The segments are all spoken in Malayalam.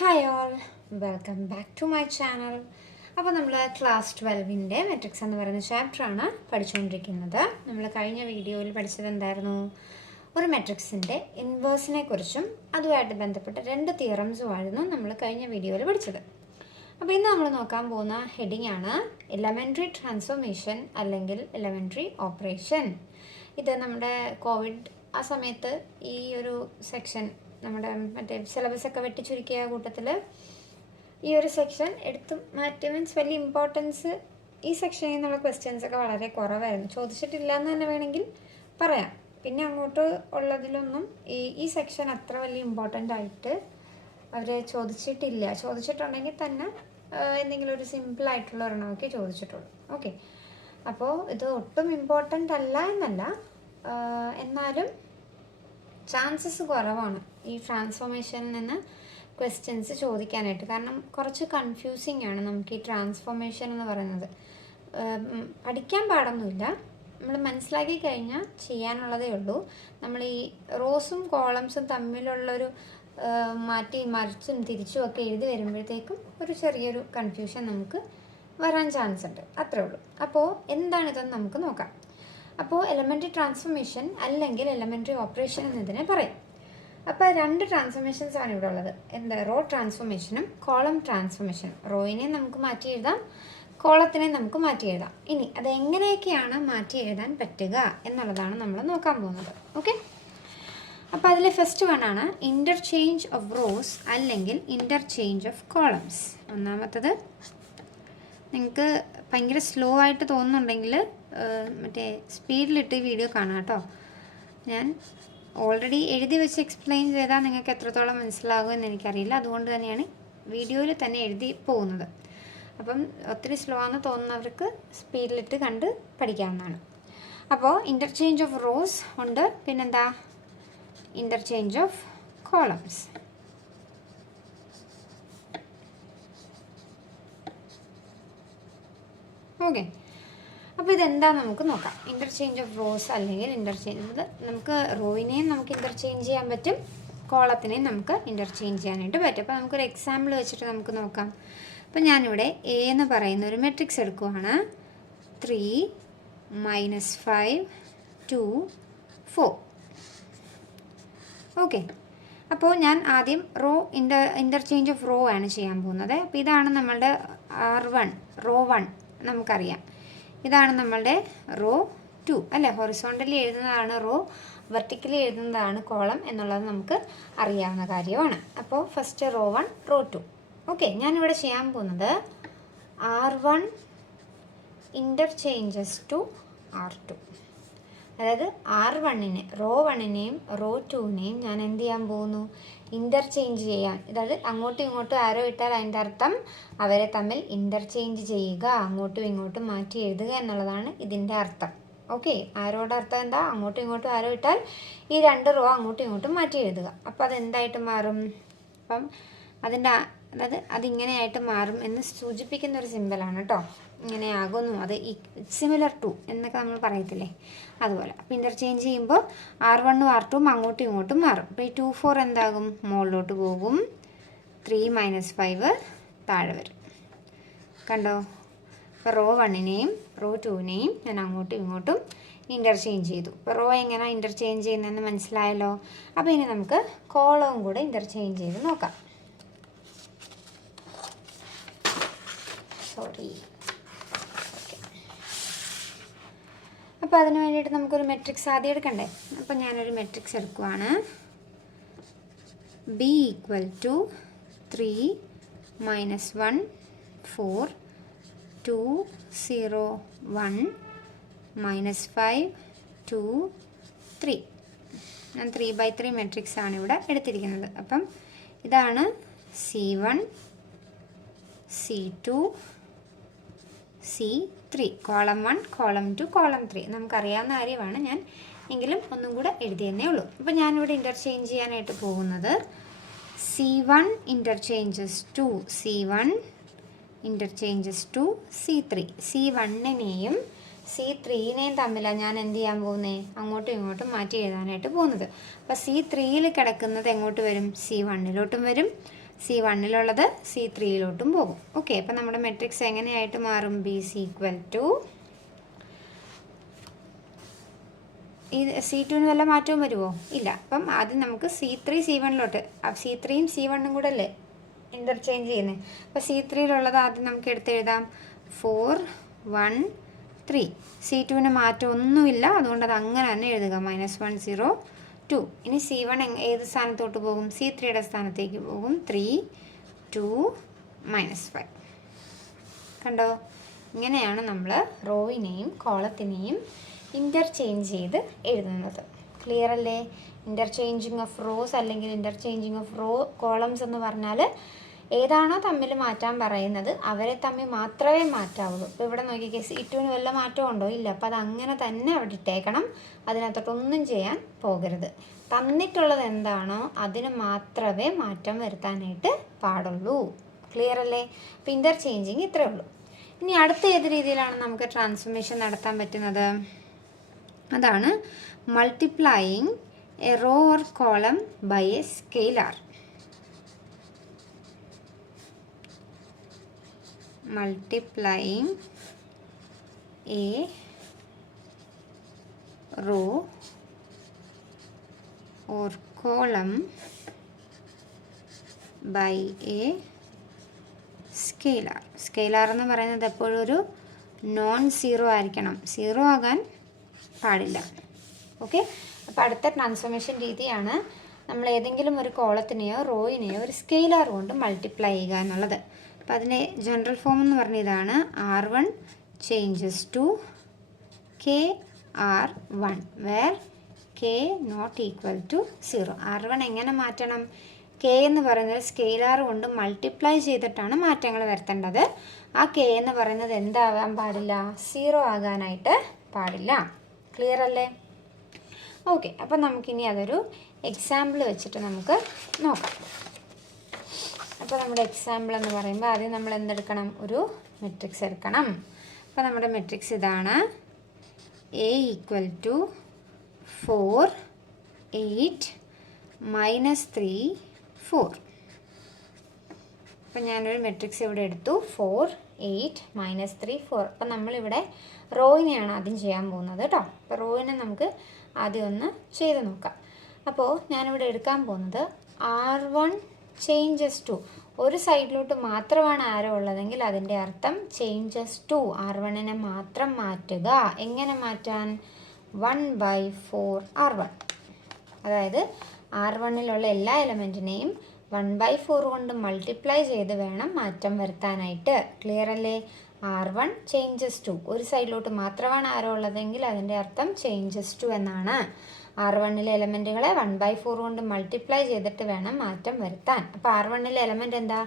Hi all, welcome back to my channel. അപ്പോൾ നമ്മൾ ക്ലാസ് 12ൻ്റെ മെട്രിക്സ് എന്ന് പറയുന്ന ചാപ്റ്ററാണ് പഠിച്ചുകൊണ്ടിരിക്കുന്നത്. നമ്മൾ കഴിഞ്ഞ വീഡിയോയിൽ പഠിച്ചത് എന്തായിരുന്നു? ഒരു മെട്രിക്സിൻ്റെ ഇൻവേഴ്സിനെ കുറിച്ചും അതുമായിട്ട് ബന്ധപ്പെട്ട രണ്ട് തിയറംസുമായിരുന്നു നമ്മൾ കഴിഞ്ഞ വീഡിയോയിൽ പഠിച്ചത്. അപ്പോൾ ഇന്ന് നമ്മൾ നോക്കാൻ പോകുന്ന ഹെഡിങ് ആണ് എലമെൻ്ററി ട്രാൻസ്ഫോർമേഷൻ അല്ലെങ്കിൽ എലമെൻ്ററി ഓപ്പറേഷൻ. ഇത് നമ്മുടെ കോവിഡ് ആ സമയത്ത് ഈ ഒരു സെക്ഷൻ നമ്മുടെ മറ്റേ സിലബസൊക്കെ വെട്ടിച്ചുരുക്കിയ കൂട്ടത്തിൽ ഈ ഒരു സെക്ഷൻ എടുത്തും മാറ്റി മീൻസ് വലിയ ഇമ്പോർട്ടൻസ് ഈ സെക്ഷനിൽ നിന്നുള്ള ക്വസ്റ്റ്യൻസൊക്കെ വളരെ കുറവായിരുന്നു. ചോദിച്ചിട്ടില്ല എന്ന് തന്നെ വേണമെങ്കിൽ പറയാം. പിന്നെ അങ്ങോട്ട് ഉള്ളതിലൊന്നും ഈ സെക്ഷൻ അത്ര വലിയ ഇമ്പോർട്ടൻ്റ് ആയിട്ട് അവർ ചോദിച്ചിട്ടില്ല. ചോദിച്ചിട്ടുണ്ടെങ്കിൽ തന്നെ എന്തെങ്കിലും ഒരു സിമ്പിളായിട്ടുള്ള ഒരെണ്ണമൊക്കെ ചോദിച്ചിട്ടുള്ളൂ. ഓക്കെ, അപ്പോൾ ഇത് ഒട്ടും ഇമ്പോർട്ടൻ്റ് അല്ല എന്നല്ല, എന്നാലും ചാൻസസ് കുറവാണ് ഈ ട്രാൻസ്ഫോർമേഷനിൽ നിന്ന് ക്വസ്റ്റ്യൻസ് ചോദിക്കാനായിട്ട്. കാരണം കുറച്ച് കൺഫ്യൂസിങ് ആണ് നമുക്ക് ഈ ട്രാൻസ്ഫോർമേഷൻ എന്ന് പറയുന്നത്. പഠിക്കാൻ പാടൊന്നുമില്ല, നമ്മൾ മനസ്സിലാക്കി കഴിഞ്ഞാൽ ചെയ്യാനുള്ളതേ ഉള്ളൂ. നമ്മൾ ഈ റോസും കോളംസും തമ്മിലുള്ളൊരു മാറ്റി മറിച്ചും തിരിച്ചും ഒക്കെ എഴുതി വരുമ്പോഴത്തേക്കും ഒരു ചെറിയൊരു കൺഫ്യൂഷൻ നമുക്ക് വരാൻ ചാൻസ് ഉണ്ട്, അത്രേ ഉള്ളൂ. അപ്പോൾ എന്താണിതെന്ന് നമുക്ക് നോക്കാം. അപ്പോൾ എലമെൻ്ററി ട്രാൻസ്ഫോർമേഷൻ അല്ലെങ്കിൽ എലമെൻ്ററി ഓപ്പറേഷൻ എന്നതിനെ പറയും. അപ്പോൾ രണ്ട് ട്രാൻസ്ഫോർമേഷൻസ് ആണ് ഇവിടെ ഉള്ളത്. എന്താ? Raw ട്രാൻസ്ഫോർമേഷനും column ട്രാൻസ്ഫോർമേഷനും. റോയിനെ നമുക്ക് മാറ്റി എഴുതാം, കോളത്തിനെ നമുക്ക് മാറ്റി എഴുതാം. ഇനി അത് എങ്ങനെയൊക്കെയാണ് മാറ്റി എഴുതാൻ പറ്റുക എന്നുള്ളതാണ് നമ്മൾ നോക്കാൻ പോകുന്നത്. ഓക്കെ, അപ്പോൾ അതിലെ ഫസ്റ്റ് വൺ ആണ് ഇൻ്റർചേഞ്ച് ഓഫ് റോസ് അല്ലെങ്കിൽ ഇൻ്റർചേഞ്ച് ഓഫ് കോളംസ്. ഒന്നാമത്തത് നിങ്ങൾക്ക് ഭയങ്കര സ്ലോ ആയിട്ട് തോന്നുന്നുണ്ടെങ്കിൽ മറ്റേ സ്പീഡിലിട്ട് വീഡിയോ കാണാം കേട്ടോ. ഞാൻ ഓൾറെഡി എഴുതി വെച്ച് എക്സ്പ്ലെയിൻ ചെയ്താൽ നിങ്ങൾക്ക് എത്രത്തോളം മനസ്സിലാകുമെന്ന് എനിക്കറിയില്ല. അതുകൊണ്ട് തന്നെയാണ് വീഡിയോയിൽ തന്നെ എഴുതി പോകുന്നത്. അപ്പം ഒത്തിരി സ്ലോ ആണെന്ന് തോന്നുന്നവർക്ക് സ്പീഡിലിട്ട് കണ്ട് പഠിക്കാവുന്നതാണ്. അപ്പോൾ ഇൻ്റർചേഞ്ച് ഓഫ് റോസ് ഉണ്ട്, പിന്നെന്താ ഇൻ്റർചേഞ്ച് ഓഫ് കോളംസ്. ഓക്കെ, അപ്പോൾ ഇതെന്താ നമുക്ക് നോക്കാം. ഇൻ്റർചേഞ്ച് ഓഫ് റോസ് അല്ലെങ്കിൽ ഇൻ്റർചേഞ്ച്, നമുക്ക് റോയിനെയും നമുക്ക് ഇൻ്റർചേഞ്ച് ചെയ്യാൻ പറ്റും, കോളത്തിനെയും നമുക്ക് ഇൻ്റർചേഞ്ച് ചെയ്യാനായിട്ട് പറ്റും. അപ്പോൾ നമുക്കൊരു എക്സാമ്പിൾ വെച്ചിട്ട് നമുക്ക് നോക്കാം. അപ്പോൾ ഞാനിവിടെ എ എന്ന് പറയുന്ന ഒരു മെട്രിക്സ് എടുക്കുവാണ്. 3 - 5 2 4. ഓക്കെ, അപ്പോൾ ഞാൻ ആദ്യം ഇൻ്റർചേഞ്ച് ഓഫ് റോ ആണ് ചെയ്യാൻ പോകുന്നത്. അപ്പോൾ ഇതാണ് നമ്മളുടെ R1 റോ 1 നമുക്കറിയാം. ഇതാണ് നമ്മളുടെ റോ 2 അല്ലേ. ഹൊറിസോണ്ടലി എഴുതുന്നതാണ് റോ, വെർട്ടിക്കലി എഴുതുന്നതാണ് കോളം എന്നുള്ളത് നമുക്ക് അറിയാവുന്ന കാര്യമാണ്. അപ്പോൾ ഫസ്റ്റ് റോ 1 റോ 2. ഓക്കെ, ഞാനിവിടെ ചെയ്യാൻ പോകുന്നത് R1 ഇൻ്റർചേഞ്ചസ് ടു R2. അതായത് R1നെ റോ 1നെയും റോ 2നെയും ഞാൻ എന്ത് ചെയ്യാൻ പോകുന്നു? ഇൻ്റർചേഞ്ച് ചെയ്യാൻ. അതായത് അങ്ങോട്ടും ഇങ്ങോട്ടും ആരോ ഇട്ടാൽ അതിൻ്റെ അർത്ഥം അവരെ തമ്മിൽ ഇൻ്റർചേഞ്ച് ചെയ്യുക, അങ്ങോട്ടും ഇങ്ങോട്ടും മാറ്റി എഴുതുക എന്നുള്ളതാണ് ഇതിൻ്റെ അർത്ഥം. ഓക്കെ, ആരോടെ അർത്ഥം എന്താ? അങ്ങോട്ടും ഇങ്ങോട്ടും ആരോ ഇട്ടാൽ ഈ രണ്ട് റോ അങ്ങോട്ടും ഇങ്ങോട്ടും മാറ്റി എഴുതുക. അപ്പോൾ അതെന്തായിട്ട് മാറും? അപ്പം അതായത് അതിങ്ങനെയായിട്ട് മാറും എന്ന് സൂചിപ്പിക്കുന്ന ഒരു സിമ്പലാണ് കേട്ടോ. ഇങ്ങനെ ആകുന്നു, അത് സിമിലർ ടു എന്നൊക്കെ നമ്മൾ പറയത്തില്ലേ, അതുപോലെ. അപ്പോൾ ഇൻ്റർചേഞ്ച് ചെയ്യുമ്പോൾ R1 R2 അങ്ങോട്ടും ഇങ്ങോട്ടും മാറും. അപ്പോൾ ഈ 2 4 എന്താകും? മുകളിലോട്ട് പോകും. 3 - 5 താഴെ വരും. കണ്ടോ? അപ്പോൾ റോ 1നെയും റോ 2നെയും ഞാൻ അങ്ങോട്ടും ഇങ്ങോട്ടും ഇൻ്റർചേഞ്ച് ചെയ്തു. ഇപ്പോൾ റോ എങ്ങനെ ഇൻ്റർചേഞ്ച് ചെയ്യുന്നതെന്ന് മനസ്സിലായല്ലോ. അപ്പോൾ ഇനി നമുക്ക് കോളവും കൂടെ ഇൻ്റർചേഞ്ച് ചെയ്ത് നോക്കാം. സോറി. അപ്പോൾ അതിന് വേണ്ടിയിട്ട് നമുക്കൊരു മെട്രിക്സ് ആദ്യം എടുക്കണ്ടേ. അപ്പോൾ ഞാനൊരു മെട്രിക്സ് എടുക്കുവാണ്. B = 3 - 1 4 2 0 1 -5 2 3. ഞാൻ 3x3 മെട്രിക്സ് ആണ് ഇവിടെ എടുത്തിരിക്കുന്നത്. അപ്പം ഇതാണ് C1 C2 C3, column 1 column 2 column 3 നമുക്കറിയാവുന്ന കാര്യമാണ്. ഞാൻ എങ്കിലും ഒന്നും കൂടെ എഴുതിയെന്നേ ഉള്ളൂ. അപ്പോൾ ഞാനിവിടെ ഇൻ്റർചേഞ്ച് ചെയ്യാനായിട്ട് പോകുന്നത് C1 ഇൻ്റർചേഞ്ചസ് to C1 ഇൻ്റർചേഞ്ചസ് to C3. C1നെയും C3നെയും തമ്മിലാണ് ഞാൻ എന്ത് ചെയ്യാൻ പോകുന്നത്? അങ്ങോട്ടും ഇങ്ങോട്ടും മാറ്റി എഴുതാനായിട്ട് പോകുന്നത്. അപ്പോൾ C3യിൽ കിടക്കുന്നത് എങ്ങോട്ട് വരും? C1ലോട്ടും വരും. C1-ലുള്ളത് C3-ലോട്ടും പോകും. ഓക്കെ, അപ്പം നമ്മുടെ മെട്രിക്സ് എങ്ങനെയായിട്ട് മാറും? ബി സി ഈക്വൽ ടു ഈ C2-ന് വല്ല മാറ്റവും വരുമോ? ഇല്ല. അപ്പം ആദ്യം നമുക്ക് C3 C1-ലോട്ട്, C3യും C1-ഉം കൂടെ അല്ലേ ഇൻ്റർചേഞ്ച് ചെയ്യുന്നത്. അപ്പോൾ C3-ലുള്ളത് ആദ്യം നമുക്ക് എടുത്തെഴുതാം 4 1 3. C2-ന് മാറ്റമൊന്നുമില്ല, അതുകൊണ്ട് അത് അങ്ങനെ തന്നെ എഴുതുക, -1 0 2. ഇനി C1 ഏത് സ്ഥാനത്തോട്ട് പോകും? C3-യുടെ സ്ഥാനത്തേക്ക് പോകും, 3 2 -5. കണ്ടോ? ഇങ്ങനെയാണ് നമ്മൾ റോയിനെയും കോളത്തിനെയും ഇൻ്റർചേഞ്ച് ചെയ്ത് എഴുതുന്നത്. ക്ലിയർ അല്ലേ? ഇൻ്റർചേഞ്ചിങ് ഓഫ് റോസ് അല്ലെങ്കിൽ ഇൻ്റർചേഞ്ചിങ് ഓഫ് കോളംസ് എന്ന് പറഞ്ഞാൽ ഏതാണോ തമ്മിൽ മാറ്റാൻ പറയുന്നത് അവരെ തമ്മിൽ മാത്രമേ മാറ്റാവുള്ളൂ. ഇപ്പോൾ ഇവിടെ നോക്കിക്കേ, C2-ന് വല്ല മാറ്റവും ഉണ്ടോ? ഇല്ല. അപ്പോൾ അത് അങ്ങനെ തന്നെ അവിടെ ഇട്ടേക്കണം, അതിനകത്തോട്ടൊന്നും ചെയ്യാൻ പോകരുത്. തന്നിട്ടുള്ളത് എന്താണോ അതിന് മാത്രമേ മാറ്റം വരുത്താനായിട്ട് പാടുള്ളൂ. ക്ലിയർ അല്ലേ? അപ്പോൾ ഇൻ്റർചേഞ്ചിങ് ഇത്രയേ ഉള്ളൂ. ഇനി അടുത്ത ഏത് രീതിയിലാണ് നമുക്ക് ട്രാൻസ്ഫോർമേഷൻ നടത്താൻ പറ്റുന്നത്? അതാണ് multiplying a row or column by a scalar. Multiplying a row or column by a scalar. Scalar എന്ന് പറയുന്നത് എപ്പോഴും ഒരു നോൺ സീറോ ആയിരിക്കണം, സീറോ ആകാൻ പാടില്ല. ഓക്കെ, അപ്പോൾ അടുത്ത ട്രാൻസ്ഫോർമേഷൻ രീതിയാണ് നമ്മൾ ഏതെങ്കിലും ഒരു കോളത്തിനെയോ റോയിനെയോ ഒരു സ്കെയിലാർ കൊണ്ട് മൾട്ടിപ്ലൈ ചെയ്യുക എന്നുള്ളത്. അപ്പോൾ അതിൻ്റെ ജനറൽ ഫോം എന്ന് പറഞ്ഞ ഇതാണ്, R1 changes to KR1 where K not equal to 0. R1 എങ്ങനെ മാറ്റണം? K എന്ന് പറയുന്നത് സ്കെയിലാർ കൊണ്ട് മൾട്ടിപ്ലൈ ചെയ്തിട്ടാണ് മാറ്റങ്ങൾ വരുത്തേണ്ടത്. ആ K എന്ന് പറയുന്നത് എന്താവാൻ പാടില്ല? 0 ആകാനായിട്ട് പാടില്ല. ക്ലിയർ അല്ലേ? ഓക്കെ, അപ്പം നമുക്കിനി അതൊരു എക്സാമ്പിൾ വെച്ചിട്ട് നമുക്ക് നോക്കാം. അപ്പോൾ നമ്മുടെ എക്സാമ്പിൾ എന്ന് പറയുമ്പോൾ ആദ്യം നമ്മൾ എന്തെടുക്കണം? ഒരു മെട്രിക്സ് എടുക്കണം. അപ്പോൾ നമ്മുടെ മെട്രിക്സ് ഇതാണ്, A ഈക്വൽ ടു 4 8 -3 4. അപ്പം ഞാനൊരു മെട്രിക്സ് ഇവിടെ എടുത്തു, 4 8 -3 4. അപ്പം നമ്മളിവിടെ റോയിനെയാണ് ആദ്യം ചെയ്യാൻ പോകുന്നത് കേട്ടോ. അപ്പോൾ റോയിനെ നമുക്ക് ആദ്യം ഒന്ന് ചെയ്ത് നോക്കാം. അപ്പോൾ ഞാനിവിടെ എടുക്കാൻ പോകുന്നത് R1 ചേഞ്ചസ് ടു. ഒരു സൈഡിലോട്ട് മാത്രമാണ് ആരോ ഉള്ളതെങ്കിൽ അതിൻ്റെ അർത്ഥം ചേഞ്ചസ് ടു, R1-നെ മാത്രം മാറ്റുക. എങ്ങനെ മാറ്റാൻ? 1/4 R1. അതായത് R1-ലുള്ള എല്ലാ എലമെൻറ്റിനെയും 1/4 കൊണ്ട് മൾട്ടിപ്ലൈ ചെയ്ത് വേണം മാറ്റം വരുത്താനായിട്ട്. ക്ലിയർ അല്ലേ? R1 ചേഞ്ചസ് ടു, ഒരു സൈഡിലോട്ട് മാത്രമാണ് ആരോ ഉള്ളതെങ്കിൽ അതിൻ്റെ അർത്ഥം ചേഞ്ചസ് ടു എന്നാണ്. R1-ലെ എലമെൻറ്റുകളെ 1/4 കൊണ്ട് മൾട്ടിപ്ലൈ ചെയ്തിട്ട് വേണം മാറ്റം വരുത്താൻ. അപ്പോൾ R1-ലെ എലമെൻറ്റ് എന്താ?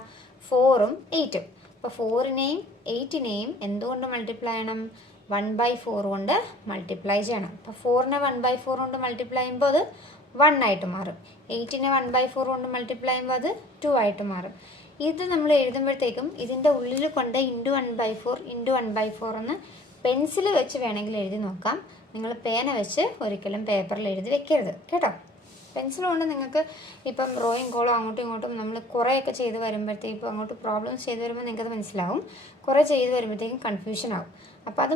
4ഉം 8ഉം. അപ്പോൾ 4നെയും 8നെയും എന്തുകൊണ്ട് മൾട്ടിപ്ലൈ ചെയ്യണം? 1/4 കൊണ്ട് മൾട്ടിപ്ലൈ ചെയ്യണം. അപ്പോൾ 4നെ 1/4 കൊണ്ട് മൾട്ടിപ്ലൈ ചെയ്യുമ്പോൾ അത് 1 ആയിട്ട് മാറും. 8നെ 1/4 കൊണ്ട് മൾട്ടിപ്ലൈ ചെയ്യുമ്പോൾ അത് 2 ആയിട്ട് മാറും. ഇത് നമ്മൾ എഴുതുമ്പോഴത്തേക്കും ഇതിൻ്റെ ഉള്ളിൽ കൊണ്ട് ×1/4 എന്ന് പെൻസിൽ വെച്ച് വേണമെങ്കിൽ എഴുതി നോക്കാം. നിങ്ങൾ പേന വെച്ച് ഒരിക്കലും പേപ്പറിൽ എഴുതി വെക്കരുത് കേട്ടോ. പെൻസിൽ കൊണ്ട് നിങ്ങൾക്ക് ഇപ്പം റോയും കോളും അങ്ങോട്ടും ഇങ്ങോട്ടും നമ്മൾ കുറേയൊക്കെ ചെയ്ത് വരുമ്പോഴത്തേക്കും അങ്ങോട്ട് പ്രോബ്ലംസ് ചെയ്ത് വരുമ്പോൾ നിങ്ങൾക്കത് മനസ്സിലാവും. കുറേ ചെയ്ത് വരുമ്പോഴത്തേക്കും കൺഫ്യൂഷൻ ആവും. അപ്പോൾ അത്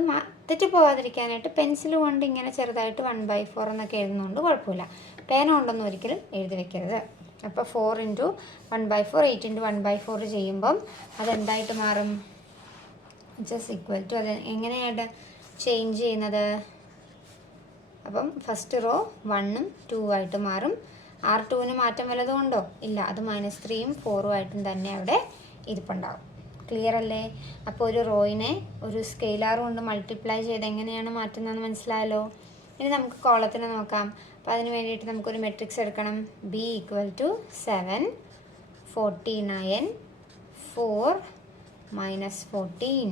തെറ്റിപ്പോകാതിരിക്കാനായിട്ട് പെൻസിൽ കൊണ്ട് ഇങ്ങനെ ചെറുതായിട്ട് 1/4 എന്നൊക്കെ എഴുതുന്നതുകൊണ്ട് കുഴപ്പമില്ല. പേന കൊണ്ടൊന്നും ഒരിക്കലും എഴുതി വെക്കരുത്. അപ്പോൾ 4 × 1/4 8 × 1/4 ചെയ്യുമ്പം അതെന്തായിട്ട് മാറും? ജസ്റ്റ് ഈക്വൽ ടു, അത് എങ്ങനെയായിട്ട് ചേഞ്ച് ചെയ്യുന്നത്? അപ്പം ഫസ്റ്റ് റോ 1ഉം 2 ആയിട്ട് മാറും. R2-ന് മാറ്റം വല്ലതും ഉണ്ടോ? ഇല്ല, അത് -3ഉം 4ഉം ആയിട്ടും തന്നെ അവിടെ ഇരിപ്പുണ്ടാവും. ക്ലിയർ അല്ലേ? അപ്പോൾ ഒരു റോയിനെ ഒരു സ്കെയിലാർ കൊണ്ട് മൾട്ടിപ്ലൈ ചെയ്ത് എങ്ങനെയാണ് മാറ്റുന്നതെന്ന് മനസ്സിലായല്ലോ. ഇനി നമുക്ക് കോളത്തിനെ നോക്കാം. അപ്പോൾ അതിന് വേണ്ടിയിട്ട് നമുക്കൊരു മെട്രിക്സ് എടുക്കണം. B equal to 7 49 4 -14.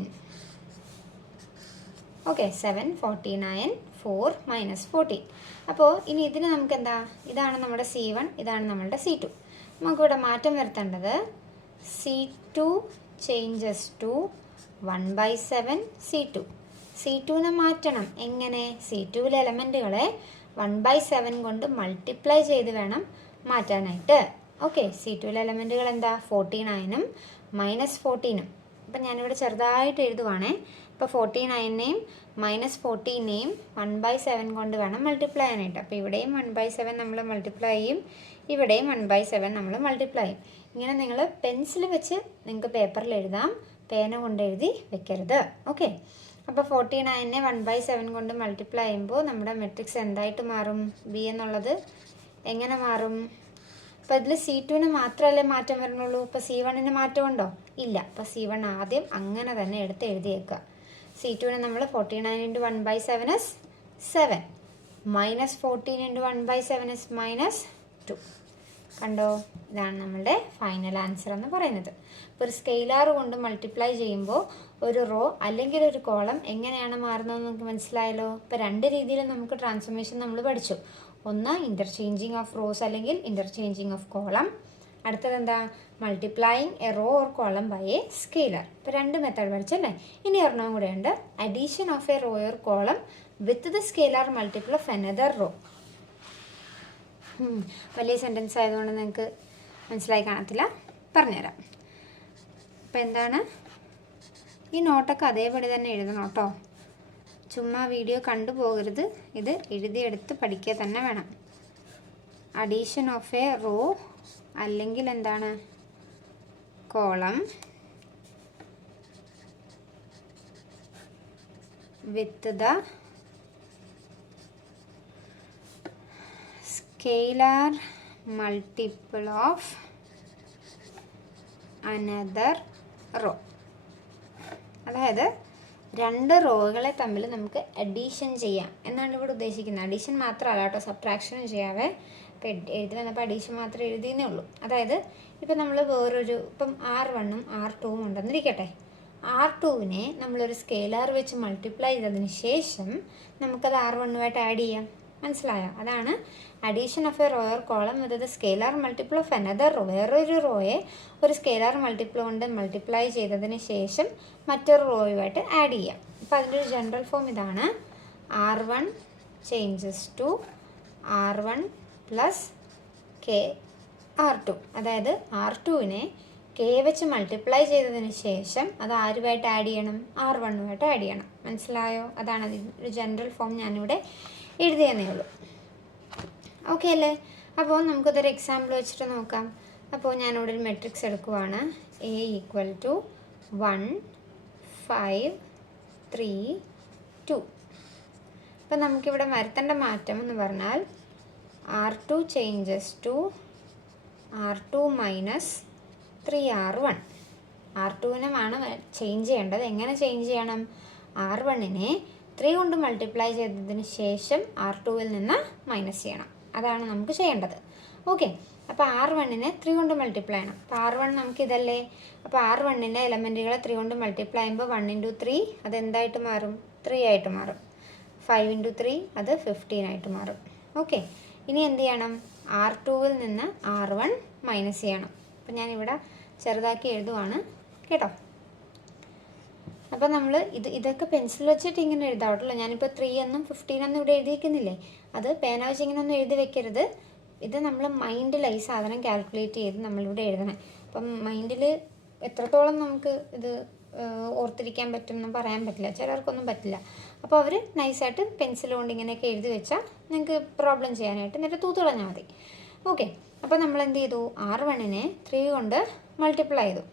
ഓക്കെ, 7 49 4 -14. അപ്പോൾ ഇനി ഇതിന് നമുക്ക് എന്താ? ഇതാണ് നമ്മുടെ C1, ഇതാണ് നമ്മളുടെ C2. നമുക്കിവിടെ മാറ്റം വരുത്തേണ്ടത് C2 ചേഞ്ചസ് ടു 1/7 C2. C2-നെ മാറ്റണം. എങ്ങനെ? C2-ലെ എലമെൻറ്റുകളെ 1/7 കൊണ്ട് മൾട്ടിപ്ലൈ ചെയ്ത് വേണം മാറ്റാനായിട്ട്. ഓക്കെ, C2ലെ എലമെൻറ്റുകൾ എന്താ, 49ഉം -14ഉം. അപ്പം ഞാനിവിടെ ചെറുതായിട്ട് എഴുതുവാണേ. ഇപ്പോൾ 49നെയും -14നെയും 1/7 കൊണ്ട് വേണം മൾട്ടിപ്ലൈ ചെയ്യാനായിട്ട്. അപ്പോൾ ഇവിടെയും 1/7 നമ്മൾ മൾട്ടിപ്ലൈ ചെയ്യും, ഇവിടെയും 1/7 നമ്മൾ മൾട്ടിപ്ലൈ ചെയ്യും. ഇങ്ങനെ നിങ്ങൾ പെൻസിൽ വെച്ച് നിങ്ങൾക്ക് പേപ്പറിൽ എഴുതാം, പേന കൊണ്ട് എഴുതി വെക്കരുത്. ഓക്കെ, അപ്പോൾ 49നെ 1/7 കൊണ്ട് മൾട്ടിപ്ലൈ ചെയ്യുമ്പോൾ നമ്മുടെ മെട്രിക്സ് എന്തായിട്ട് മാറും, ബി എന്നുള്ളത് എങ്ങനെ മാറും? അപ്പോൾ ഇതിൽ C2ന് മാത്രമല്ലേ മാറ്റം വരണുള്ളൂ, ഇപ്പോൾ C1ന് മാറ്റമുണ്ടോ? ഇല്ല. അപ്പോൾ C1 ആദ്യം അങ്ങനെ തന്നെ എടുത്ത് എഴുതിയേക്കുക. C2ന് നമ്മൾ 49 × 1/7 is 7, -14 × 1/7 is -2. കണ്ടോ, ഇതാണ് നമ്മളുടെ ഫൈനൽ ആൻസർ എന്ന് പറയുന്നത്. ഇപ്പോൾ ഒരു സ്കെയിലാർ കൊണ്ട് മൾട്ടിപ്ലൈ ചെയ്യുമ്പോൾ ഒരു റോ അല്ലെങ്കിൽ ഒരു കോളം എങ്ങനെയാണ് മാറുന്നതെന്ന് നമുക്ക് മനസ്സിലായല്ലോ. ഇപ്പോൾ രണ്ട് രീതിയിൽ നമുക്ക് ട്രാൻസ്ഫോർമേഷൻ നമ്മൾ പഠിച്ചു. ഒന്ന് ഇൻ്റർചേഞ്ചിങ് ഓഫ് റോസ് അല്ലെങ്കിൽ ഇൻ്റർചേഞ്ചിങ് ഓഫ് കോളം. അടുത്തത് എന്താ, multiplying a row or column by a scalar. ഇപ്പോൾ രണ്ട് മെത്തേഡ് പഠിച്ചല്ലേ. ഇനി ഒരെണ്ണം കൂടെ ഉണ്ട്, addition of a row or column with the scalar multiple of another row. വലിയ സെൻറ്റൻസ് ആയതുകൊണ്ട് നിങ്ങൾക്ക് മനസ്സിലായി കാണത്തില്ല, പറഞ്ഞുതരാം. അപ്പോൾ എന്താണ്, ഈ നോട്ടൊക്കെ അതേപടി തന്നെ എഴുതണം കേട്ടോ, ചുമ്മാ വീഡിയോ കണ്ടു പോകരുത്, ഇത് എഴുതിയെടുത്ത് പഠിക്കുക തന്നെ വേണം. അഡീഷൻ ഓഫ് എ റോ അല്ലെങ്കിൽ എന്താണ്, column with the scalar multiple of another row. അതായത് രണ്ട് റോകളെ തമ്മിൽ നമുക്ക് അഡീഷൻ ചെയ്യാം എന്നാണ് ഇവിടെ ഉദ്ദേശിക്കുന്നത്. അഡീഷൻ മാത്രമല്ല കേട്ടോ, സബ്ട്രാക്ഷനും ചെയ്യാവേ. ഇപ്പോൾ എഴുതി വന്നപ്പോൾ അഡീഷൻ മാത്രമേ എഴുതിയെന്നേ ഉള്ളൂ. അതായത് ഇപ്പോൾ നമ്മൾ വേറൊരു, ഇപ്പം R1ഉം R2ഉം ഉണ്ടെന്നിരിക്കട്ടെ. R2വിനെ നമ്മളൊരു സ്കെയിലാർ വെച്ച് മൾട്ടിപ്ലൈ ചെയ്തതിന് ശേഷം നമുക്കത് R1ഉമായിട്ട് ആഡ് ചെയ്യാം. മനസ്സിലായോ? അതാണ് addition of a row or column with the scalar multiple of another row. വേറൊരു റോയെ ഒരു സ്കെയിലാർ മൾട്ടിപ്പിൾ കൊണ്ട് മൾട്ടിപ്ലൈ ചെയ്തതിന് ശേഷം മറ്റൊരു റോയുമായിട്ട് ആഡ് ചെയ്യാം. അപ്പോൾ അതിൻ്റെ ഒരു ജനറൽ ഫോം ഇതാണ്, R1 changes to R1 plus K R2. അതായത് R2വിനെ കെ വെച്ച് മൾട്ടിപ്ലൈ ചെയ്തതിന് ശേഷം അത് ആരുമായിട്ട് ആഡ് ചെയ്യണം, R1ഉമായിട്ട് ആഡ് ചെയ്യണം. മനസ്സിലായോ? അതാണ് അതിൻ്റെ ജനറൽ ഫോം, ഞാനിവിടെ എഴുതിയെന്നേ ഉള്ളൂ. ഓക്കെ അല്ലേ? അപ്പോൾ നമുക്കതൊരു എക്സാമ്പിൾ വെച്ചിട്ട് നോക്കാം. അപ്പോൾ ഞാനിവിടെ ഒരു മെട്രിക്സ് എടുക്കുവാണ്, A = 1 5 3 2. അപ്പം നമുക്കിവിടെ വരുത്തേണ്ട മാറ്റം എന്ന് പറഞ്ഞാൽ R2 changes to R2 minus 3R1. R2വിനെ ആണ് ചേഞ്ച് ചെയ്യേണ്ടത്. എങ്ങനെ ചേഞ്ച് ചെയ്യണം, R1നെ 3 കൊണ്ട് മൾട്ടിപ്ലൈ ചെയ്തതിന് ശേഷം R2വിൽ നിന്ന് മൈനസ് ചെയ്യണം. അതാണ് നമുക്ക് ചെയ്യേണ്ടത്. ഓക്കെ, അപ്പോൾ R1നെ 3 കൊണ്ട് മൾട്ടിപ്ലൈ ചെയ്യണം. അപ്പോൾ R1 നമുക്കിതല്ലേ, അപ്പോൾ R1ൻ്റെ എലമെൻറ്റുകളെ 3 കൊണ്ട് മൾട്ടിപ്ലൈ ചെയ്യുമ്പോൾ 1 × 3 അതെന്തായിട്ട് മാറും, 3 ആയിട്ട് മാറും. 5 × 3 അത് 15 ആയിട്ട് മാറും. ഓക്കെ, ഇനി എന്ത് ചെയ്യണം, R2വിൽ നിന്ന് R1 മൈനസ് ചെയ്യണം. അപ്പം ഞാനിവിടെ ചെറുതാക്കി എഴുതുവാണ് കേട്ടോ. അപ്പോൾ നമ്മൾ ഇതൊക്കെ പെൻസിൽ വെച്ചിട്ട് ഇങ്ങനെ എഴുതാവട്ടല്ലോ. ഞാനിപ്പോൾ 3 എന്നും 15 എന്നും ഇവിടെ എഴുതിയിരിക്കുന്നില്ലേ, അത് പേന വെച്ച് ഇങ്ങനെ ഒന്നും എഴുതി വെക്കരുത്. ഇത് നമ്മൾ മൈൻഡിലായി സാധനം കാൽക്കുലേറ്റ് ചെയ്ത് നമ്മളിവിടെ എഴുതണം. അപ്പം മൈൻഡിൽ എത്രത്തോളം നമുക്ക് ഇത് ഓർത്തിരിക്കാൻ പറ്റുമെന്നും പറയാൻ പറ്റില്ല, ചിലർക്കൊന്നും പറ്റില്ല. അപ്പോൾ അവർ നൈസായിട്ട് പെൻസിൽ കൊണ്ട് ഇങ്ങനെയൊക്കെ എഴുതി വെച്ചാൽ നിങ്ങൾക്ക് പ്രോബ്ലം ചെയ്യാനായിട്ട് എന്നിട്ട് തൂത്ത് കളഞ്ഞാൽ മതി. ഓക്കെ, അപ്പോൾ നമ്മൾ എന്ത് ചെയ്തു, R1നെ 3 കൊണ്ട് മൾട്ടിപ്ലൈ ചെയ്തു.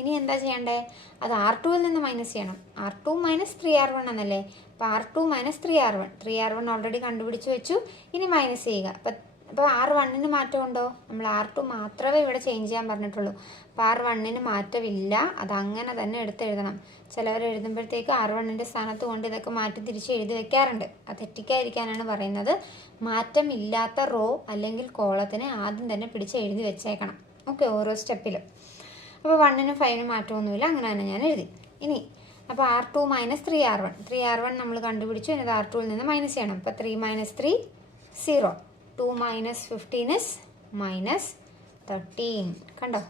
ഇനി എന്താ ചെയ്യേണ്ടത്, അത് R2വിൽ നിന്ന് മൈനസ് ചെയ്യണം. R2 മൈനസ് 3R1 എന്നല്ലേ, അപ്പോൾ R2 minus 3R1. 3R1 already കണ്ടുപിടിച്ച് വെച്ചു, ഇനി മൈനസ് ചെയ്യുക. അപ്പോൾ R1ന് മാറ്റമുണ്ടോ, നമ്മൾ R2 മാത്രമേ ഇവിടെ ചേഞ്ച് ചെയ്യാൻ പറഞ്ഞിട്ടുള്ളൂ. അപ്പോൾ R1ന് മാറ്റമില്ല, അതങ്ങനെ തന്നെ എടുത്തെഴുതണം. ചിലവർ എഴുതുമ്പോഴത്തേക്ക് R1ൻ്റെ സ്ഥാനത്ത് കൊണ്ട് ഇതൊക്കെ മാറ്റി തിരിച്ച് എഴുതി വെക്കാറുണ്ട്. അത് തെറ്റിക്കാതിരിക്കാനാണ് പറയുന്നത്. മാറ്റമില്ലാത്ത റോ അല്ലെങ്കിൽ കോളത്തിനെ ആദ്യം തന്നെ പിടിച്ച് എഴുതി വെച്ചേക്കണം. ഓക്കെ, ഓരോ സ്റ്റെപ്പിലും. അപ്പോൾ 1നും 5നും മാറ്റമൊന്നുമില്ല, അങ്ങനെ തന്നെ ഞാൻ എഴുതി. ഇനി അപ്പോൾ R2 മൈനസ് 3R1 നമ്മൾ കണ്ടുപിടിച്ചു. ഇനി R2വിൽ നിന്ന് മൈനസ് ചെയ്യണം. അപ്പോൾ 3 - 3 0. 2 - 15 is -13. കണ്ടോ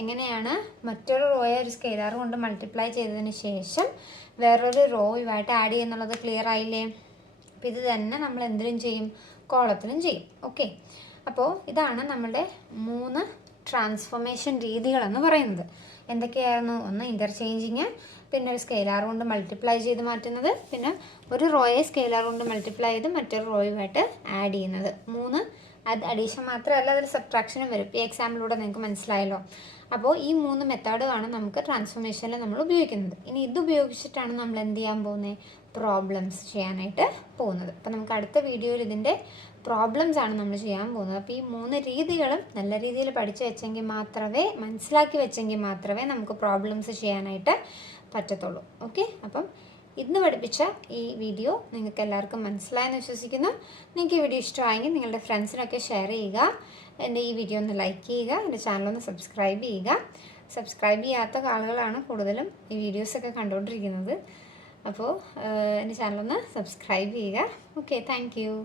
എങ്ങനെയാണ് മറ്റൊരു റോയെ ഒരു സ്കെയിലാർ കൊണ്ട് മൾട്ടിപ്ലൈ ചെയ്തതിന് ശേഷം വേറൊരു റോയുമായിട്ട് ആഡ് ചെയ്യുന്നുള്ളത് ക്ലിയർ ആയില്ലേ? അപ്പോൾ ഇത് തന്നെ നമ്മൾ എന്തിനും ചെയ്യും, കോളത്തിനും ചെയ്യും. ഓക്കെ, അപ്പോൾ ഇതാണ് നമ്മുടെ 3 ട്രാൻസ്ഫോർമേഷൻ രീതികളെന്ന് പറയുന്നത്. എന്തൊക്കെയായിരുന്നു? ഒന്ന് ഇൻ്റർചേഞ്ചിങ്, പിന്നെ ഒരു സ്കെയിലാർ കൊണ്ട് മൾട്ടിപ്ലൈ ചെയ്ത് മാറ്റുന്നത്, പിന്നെ ഒരു റോയെ സ്കെയിലാർ കൊണ്ട് മൾട്ടിപ്ലൈ ചെയ്ത് മറ്റൊരു റോയുമായിട്ട് ആഡ് ചെയ്യുന്നത്. 3 അത് അഡീഷൻ മാത്രമല്ല, അതിൽ സബ്ട്രാക്ഷനും വരും. ഈ എക്സാമ്പിളിലൂടെ നിങ്ങൾക്ക് മനസ്സിലായല്ലോ. അപ്പോൾ ഈ 3 മെത്തേഡുമാണ് നമുക്ക് ട്രാൻസ്ഫോർമേഷനിൽ നമ്മൾ ഉപയോഗിക്കുന്നത്. ഇനി ഇത് ഉപയോഗിച്ചിട്ടാണ് നമ്മൾ എന്ത് ചെയ്യാൻ പോകുന്നത്? പ്രോബ്ലംസ് ചെയ്യാനായിട്ട് പോകുന്നത്. അപ്പോൾ നമുക്ക് അടുത്ത വീഡിയോയിൽ ഇതിൻ്റെ പ്രോബ്ലംസ് ആണ് നമ്മൾ ചെയ്യാൻ പോകുന്നത്. അപ്പോൾ ഈ 3 രീതികളും നല്ല രീതിയിൽ പഠിച്ചു വെച്ചെങ്കിൽ മാത്രമേ, മനസ്സിലാക്കി വെച്ചെങ്കിൽ മാത്രമേ നമുക്ക് പ്രോബ്ലംസ് ചെയ്യാനായിട്ട് പറ്റത്തുള്ളൂ. ഓക്കെ, അപ്പം ഇന്ന് പഠിപ്പിച്ച ഈ വീഡിയോ നിങ്ങൾക്ക് എല്ലാവർക്കും മനസ്സിലായെന്ന് വിശ്വസിക്കുന്നു. നിങ്ങൾക്ക് ഈ വീഡിയോ ഇഷ്ടമായെങ്കിൽ നിങ്ങളുടെ ഫ്രണ്ട്സിനൊക്കെ ഷെയർ ചെയ്യുക. എൻ്റെ ഈ വീഡിയോ ഒന്ന് ലൈക്ക് ചെയ്യുക. എൻ്റെ ചാനലൊന്ന് സബ്സ്ക്രൈബ് ചെയ്യുക. സബ്സ്ക്രൈബ് ചെയ്യാത്ത ആളുകളാണ് കൂടുതലും ഈ വീഡിയോസൊക്കെ കണ്ടുകൊണ്ടിരിക്കുന്നത്. അപ്പോൾ എൻ്റെ ചാനലൊന്ന് സബ്സ്ക്രൈബ് ചെയ്യുക. Okay, thank you.